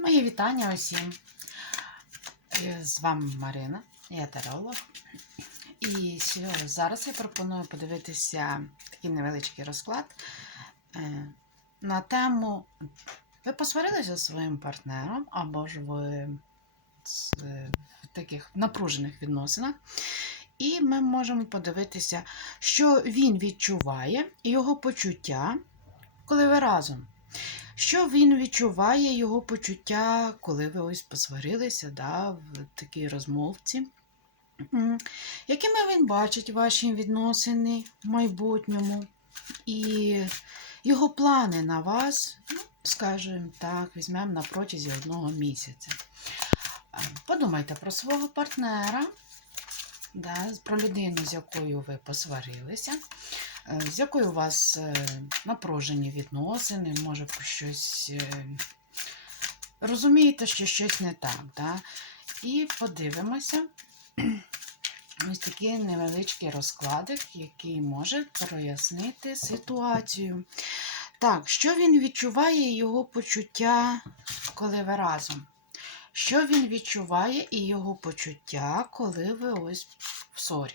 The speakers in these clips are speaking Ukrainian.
Мої вітання усім. Е, З вами Марина, я таролог. І зараз я пропоную подивитися такий невеличкий розклад е, на тему ви посварилися зі своїм партнером, або ж ви в таких напружених відносинах. І ми можемо подивитися, що він відчуває, його почуття, коли ви разом. Що він відчуває, його почуття, коли ви ось посварилися да, в такій розмовці? Якими він бачить ваші відносини в майбутньому? І його плани на вас, ну, скажімо так, візьмемо на протязі одного місяця. Подумайте про свого партнера, да, про людину, з якою ви посварилися, з якою у вас е, напружені відносини, може щось е, розумієте, що щось не так. Да? І подивимося ось такий невеличкий розкладик, який може прояснити ситуацію. Так, що він відчуває його почуття, коли ви разом? Що він відчуває і його почуття, коли ви ось в ссорі?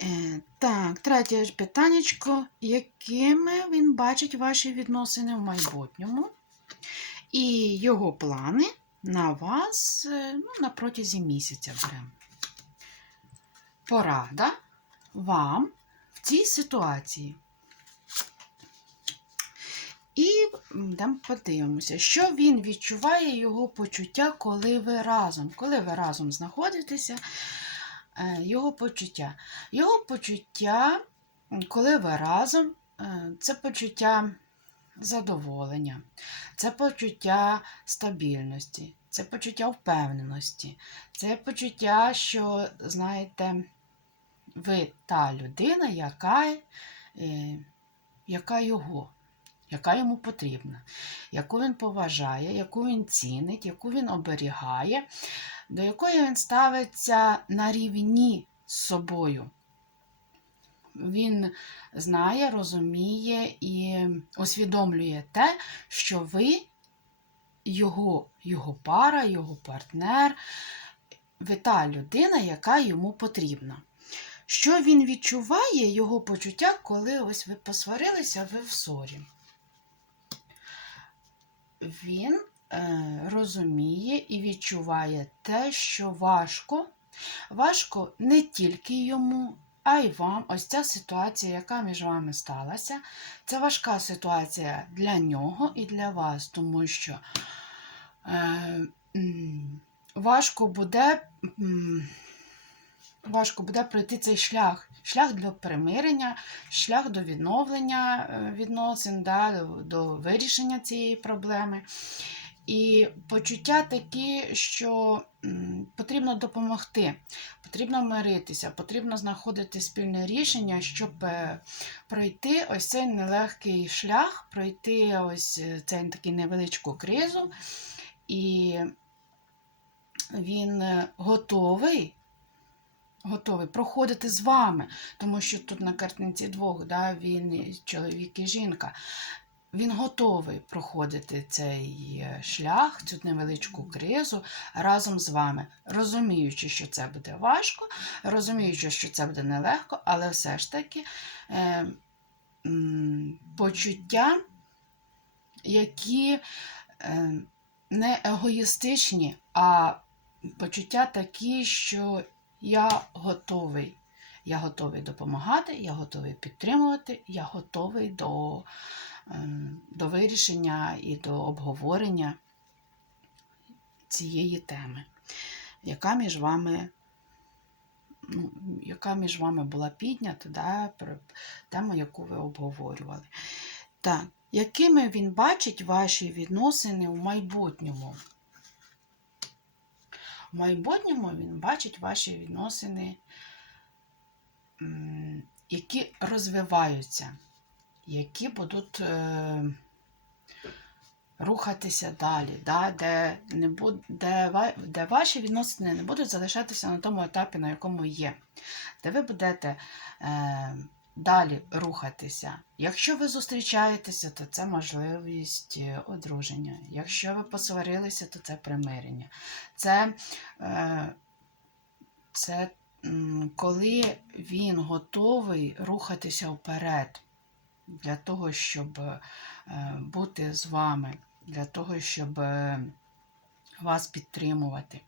Е, так, третє питаннячко. Якими він бачить ваші відносини в майбутньому? І його плани на вас е, ну, на протязі місяця беремо. Порада вам в цій ситуації. І йдемо подивимося, що він відчуває його почуття, коли ви разом. Коли ви разом знаходитеся, його почуття. Його почуття, коли ви разом, е, це почуття задоволення, це почуття стабільності, це почуття впевненості, це почуття, що, знаєте, ви та людина, яка, е, яка його, яка йому потрібна, яку він поважає, яку він цінить, яку він оберігає, до якої він ставиться на рівні з собою. Він знає, розуміє і усвідомлює те, що ви його, його пара, його партнер, ви та людина, яка йому потрібна. Що він відчуває, його почуття, коли ось ви посварилися, ви в ссорі? Він розуміє і відчуває те, що важко. Важко не тільки йому, а й вам. Ось ця ситуація, яка між вами сталася, це важка ситуація для нього і для вас, тому що е, важко буде. Важко буде пройти цей шлях, шлях для примирення, шлях до відновлення е, відносин, да, до, до вирішення цієї проблеми. І почуття такі, що потрібно допомогти, потрібно миритися, потрібно знаходити спільне рішення, щоб е, пройти ось цей нелегкий шлях, пройти ось е, цей такий невеличку кризу. І він е, готовий. Готовий проходити з вами, тому що тут на картинці двох, да, він чоловік і жінка. Він готовий проходити цей е, шлях, цю невеличку кризу разом з вами, розуміючи, що це буде важко, розуміючи, що це буде нелегко, але все ж таки е, м, почуття, які е, не егоїстичні, а почуття такі, що я готовий. Я готовий допомагати, я готовий підтримувати, я готовий до, до вирішення і до обговорення цієї теми, яка між вами, ну, яка між вами була піднята, да, тему, яку ви обговорювали. Так, якими він бачить ваші відносини в майбутньому? В майбутньому він бачить ваші відносини, які розвиваються, які будуть е, рухатися далі, да, де, не буд, де, де ваші відносини не будуть залишатися на тому етапі, на якому є, де ви будете е, далі рухатися. Якщо ви зустрічаєтеся, то це можливість е, одруження. Якщо ви посварилися, то це примирення. Це, е, це коли він готовий рухатися вперед для того, щоб е, бути з вами, для того, щоб е, вас підтримувати.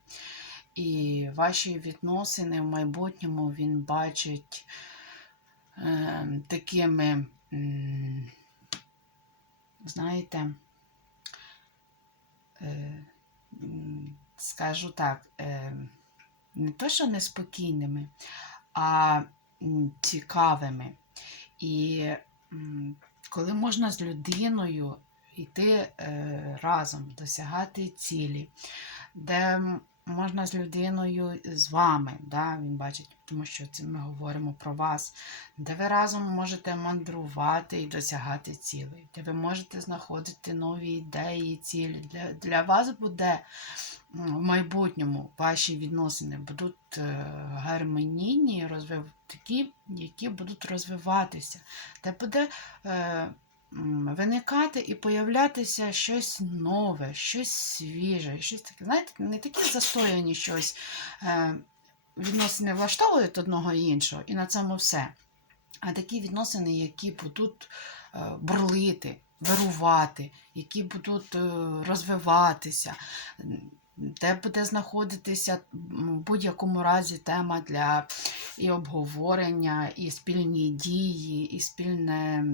І ваші відносини в майбутньому він бачить е, такими, знаєте, скажу так, не то, що неспокійними, а цікавими. І коли можна з людиною йти е, разом, досягати цілі, де можна з людиною з вами, да, він бачить, тому що це ми говоримо про вас, де ви разом можете мандрувати і досягати цілей, де ви можете знаходити нові ідеї, цілі. Для, для вас буде в майбутньому ваші відносини будуть е, гармонійні, такі, які будуть розвиватися, де буде е, виникати і появлятися щось нове, щось свіже, щось таке. Знаєте, не такі застояні щось. Е, відносини влаштовують одного і іншого, і на цьому все. А такі відносини, які будуть бурлити, вирувати, які будуть розвиватися, де буде знаходитися в будь-якому разі тема для і обговорення, і спільні дії, і спільне,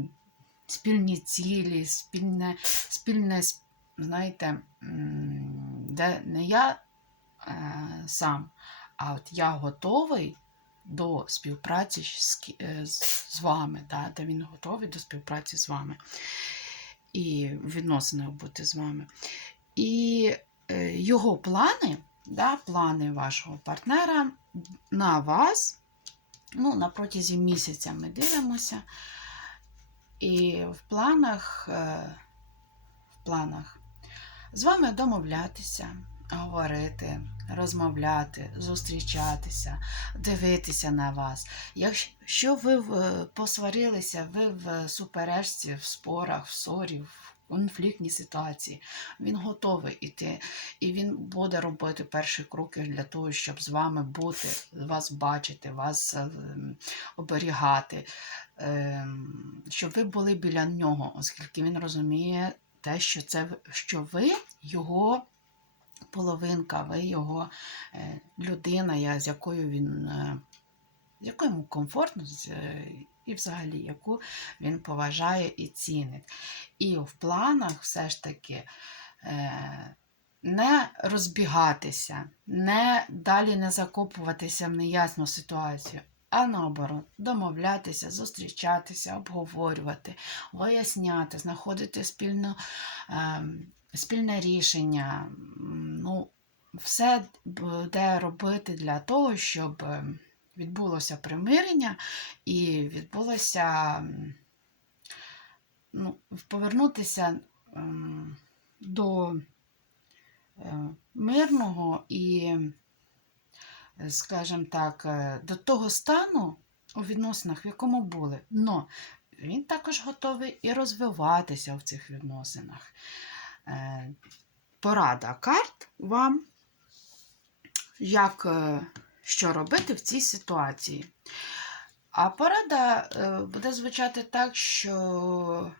спільні цілі, спільне, спільне, знаєте, де не я е, сам, а от я готовий до співпраці з, е, з, з вами, да, де він готовий до співпраці з вами і в відносинах бути з вами. І його плани, да, плани вашого партнера на вас, ну, на протязі місяця ми дивимося. І в планах, е, в планах з вами домовлятися, говорити, розмовляти, зустрічатися, дивитися на вас. Якщо ви посварилися, ви в суперечці, в спорах, в ссорі, в конфліктній ситуації, він готовий іти, і він буде робити перші кроки для того, щоб з вами бути, вас бачити, вас ем, оберігати, ем, щоб ви були біля нього, оскільки він розуміє те, що це що ви його половинка, ви його е, людина, я- з якою він е, якою йому комфортно, е, і взагалі яку він поважає і цінить. І в планах все ж таки е, не розбігатися, не далі не закопуватися в неясну ситуацію. А наоборот, домовлятися, зустрічатися, обговорювати, виясняти, знаходити спільно, ем, спільне рішення. Ну, все буде робити для того, щоб ем, відбулося примирення і відбулося ну, повернутися до е, мирного і, скажімо так, е, до того стану у відносинах, в якому були. Но він також готовий і розвиватися в цих відносинах. Е, Порада карт вам, як що робити в цій ситуації. А порада е, буде звучати так, що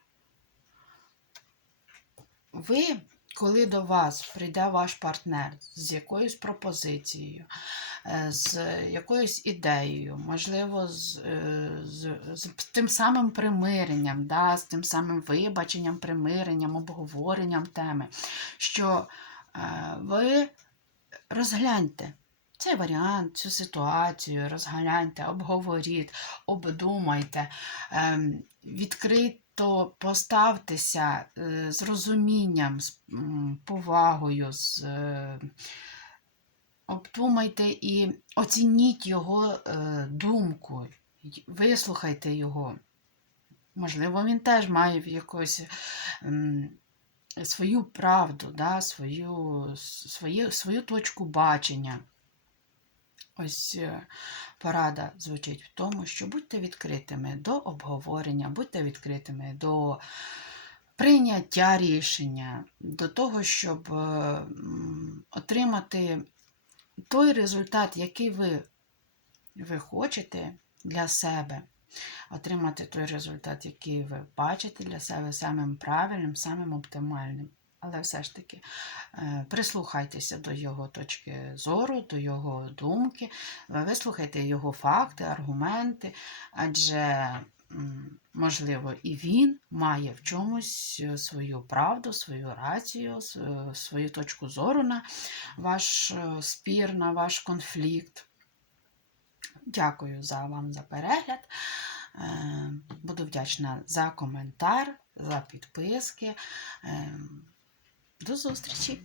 ви, коли до вас прийде ваш партнер з якоюсь пропозицією, е, з якоюсь ідеєю, можливо, з, е, з, з тим самим примиренням, да, з тим самим вибаченням, примиренням, обговоренням теми, що ви розгляньте цей варіант, цю ситуацію, розгляньте, обговоріть, обдумайте, ем, відкрито поставтеся е, з розумінням, з повагою, з, е, обдумайте і оцініть його е, думку, вислухайте його. Можливо, він теж має в якось ем, свою правду, да, свою, свою, свою точку бачення. Ось е, порада звучить в тому, що будьте відкритими до обговорення, будьте відкритими до прийняття рішення, до того, щоб е, отримати той результат, який ви, ви хочете для себе. Отримати той результат, який ви бачите для себе самим правильним, самим оптимальним. Але все ж таки е, прислухайтеся до його точки зору, до його думки, вислухайте його факти, аргументи, адже, можливо, і він має в чомусь е, свою правду, свою рацію, е, свою точку зору на ваш спір, на ваш конфлікт. Дякую за вам за перегляд. Буду вдячна за коментар, за підписки. До зустрічі!